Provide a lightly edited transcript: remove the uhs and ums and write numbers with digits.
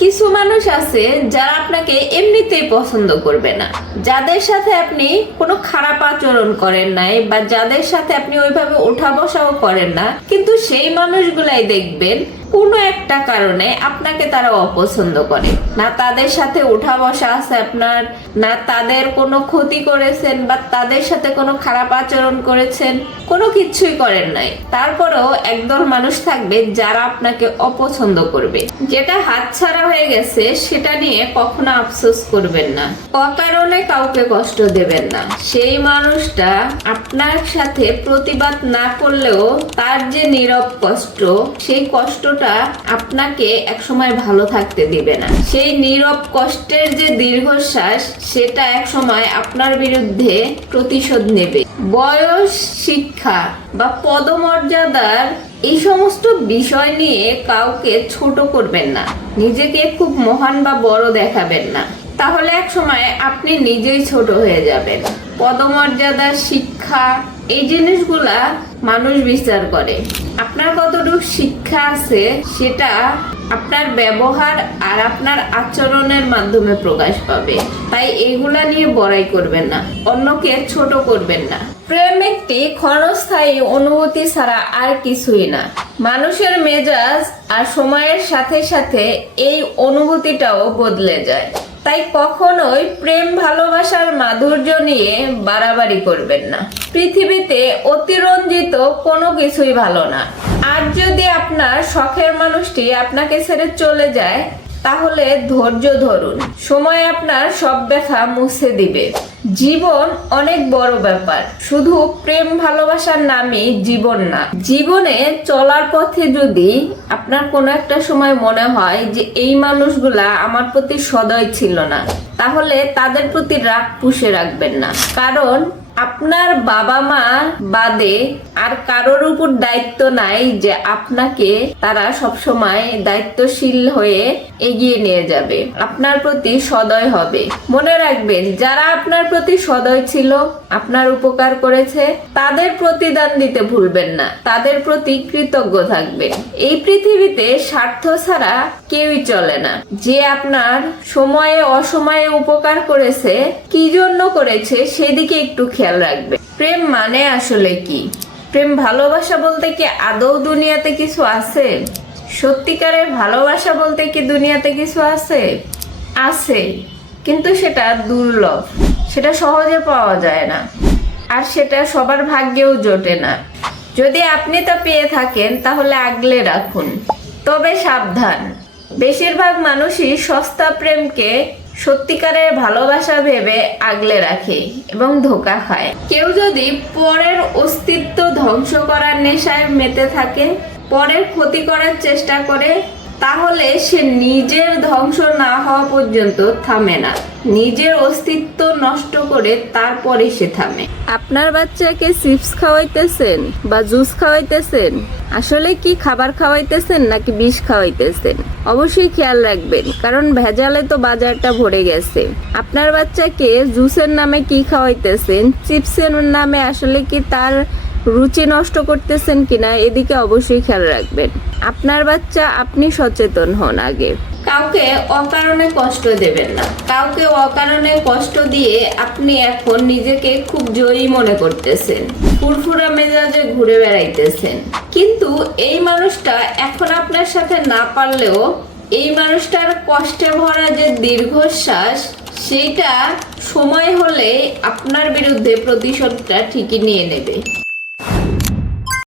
কিছু মানুষ আছে যারা আপনাকে এমনিতেই পছন্দ করবে না, যাদের সাথে আপনি কোনো খারাপ আচরণ করেন নাই বা যাদের সাথে আপনি ওইভাবে ওঠা বসাও করেন না, কিন্তু সেই মানুষগুলাই দেখবেন কোনো একটা কারণে আপনাকে তারা অপছন্দ করে। না তাদের সাথে ওঠা বসা আছে আপনার, না তাদের কোনো ক্ষতি করেছেন বা তাদের সাথে কোনো খারাপ আচরণ করেছেন, কোনো কিছুই করেন নাই, তারপরেও একদল মানুষ থাকবে যারা আপনাকে অপছন্দ করবে। যেটা হাতছাড়া হয়ে গেছে সেটা নিয়ে কখনো আফসোস করবেন না, অকারণে কাউকে কষ্ট দেবেন না। সেই মানুষটা আপনার সাথে প্রতিবাদ না করলেও তার যে নীরব কষ্ট, সেই কষ্টটা আপনাকে একসময় ভালো থাকতে দিবে না। সেই নীরব কষ্টের যে দীর্ঘশ্বাস, সেটা একসময় আপনার বিরুদ্ধে প্রতিশোধ নেবে। বয়স, শিক্ষা বা পদমর্যাদার এই সমস্ত বিষয় নিয়ে কাউকে ছোট করবেন না, নিজেকে খুব মহান বা বড় দেখাবেন না, তাহলে এক সময় আপনি নিজেই ছোট হয়ে যাবেন। পদমর্যাদা, শিক্ষা, এই জিনিসগুলা মানুষ বিচার করে। আপনার কতটুকু শিক্ষা আছে সেটা আপনার ব্যবহার আর আপনার আচরণের মাধ্যমে প্রকাশ পাবে। তাই এগুলা নিয়ে বড়াই করবেন না, অন্যকে ছোট করবেন না। প্রেম একটি ক্ষণস্থায়ী অনুভূতি ছাড়া আর কিছুই না। মানুষের মেজাজ আর সময়ের সাথে সাথে এই অনুভূতিটাও বদলে যায়। তাই কখনোই প্রেম ভালোবাসার মাধুর্য নিয়ে বাড়াবাড়ি করবেন না। পৃথিবীতে অতিরঞ্জিত কোনো কিছুই ভালো না। আর যদি আপনার শখের মানুষটি আপনাকে ছেড়ে চলে যায়, তাহলে ধৈর্য ধরুন, সময় আপনার সব ব্যথা মুছে দিবে। জীবন অনেক বড় ব্যাপার, শুধু প্রেম ভালোবাসার নামই জীবন না। জীবনে চলার পথে যদি আপনার কোনো একটা সময় মনে হয় যে এই মানুষগুলা আমার প্রতি সদয় ছিল না, তাহলে তাদের প্রতি রাগ পুষে রাখবেন না। কারণ আপনার বাবা মা বাদে আর কারোর উপর দায়িত্ব নাই যে আপনাকে তারা সবসময় দায়িত্বশীল হয়ে এগিয়ে নিয়ে যাবে, আপনার প্রতি সদয় হবে। মনে রাখবেন, যারা আপনার প্রতি সদয় ছিল, আপনার উপকার করেছে, তাদের প্রতিদান দিতে ভুলবেন না, তাদের প্রতি কৃতজ্ঞ থাকবেন। এই পৃথিবীতে স্বার্থ ছাড়া কেউই চলে না। যে আপনার সময়ে অসময়ে উপকার করেছে, কি জন্য করেছে সেদিকে একটু খেয়াল রাখবে। প্রেম মানে আসলে কি? প্রেম ভালোবাসা বলতে কি আদৌ দুনিয়াতে কিছু আছে? সত্যিকারের ভালোবাসা বলতে কি দুনিয়াতে কিছু আছে? আছে, কিন্তু সেটা দুর্লভ, সেটা সহজে পাওয়া যায় না, আর সেটা সবার ভাগ্যেও জোটে না। যদি আপনি তা পেয়ে থাকেন তাহলে আগলে রাখুন, তবে সাবধান। বেশিরভাগ মানুষই সস্তা প্রেমকে সত্যিকারের ভালোবাসা ভেবে আগলে রাখে এবং ধোঁকা খায়। কেউ যদি পরের অস্তিত্ব ধ্বংস করার নেশায় মেতে থাকে, পরের ক্ষতি করার চেষ্টা করে, তাহলে সে নিজের ধ্বংস না হওয়া পর্যন্ত থামে না। নিজের অস্তিত্ব নষ্ট করে তারপরে সে থামে। আপনার বাচ্চাকে চিপস খাওয়াইতেছেন বা জুস খাওয়াইতেছেন, আসলে কি খাবার খাওয়াইতেছেন নাকি বিষ খাওয়াইতেছেন? অবশ্যই খেয়াল রাখবেন, কারণ ভেজালে তো বাজারটা ভরে গেছে। আপনার বাচ্চাকে জুসের নামে কি খাওয়াইতেছেন, চিপসের নামে আসলে কি তার রুচি নষ্ট করতেছেন কিনা, এদিকে অবশ্যই খেয়াল রাখবেন। আপনার বাচ্চা, আপনি সচেতন হন আগে। কাউকে অকারণে কষ্ট দেবেন না। কাউকে অকারণে কষ্ট দিয়ে আপনি এখন নিজেকে খুব জয়ী মনে করতেছেন, ফুরফুরা মেজাজে ঘুরে বেড়াইতেছেন, কিন্তু এই মানুষটা এখন আপনার সাথে না পারলেও এই মানুষটার কষ্টে ভরা যে দীর্ঘশ্বাস, সেইটা সময় হলে আপনার বিরুদ্ধে প্রতিশোধটা ঠিকই নিয়ে নেবে।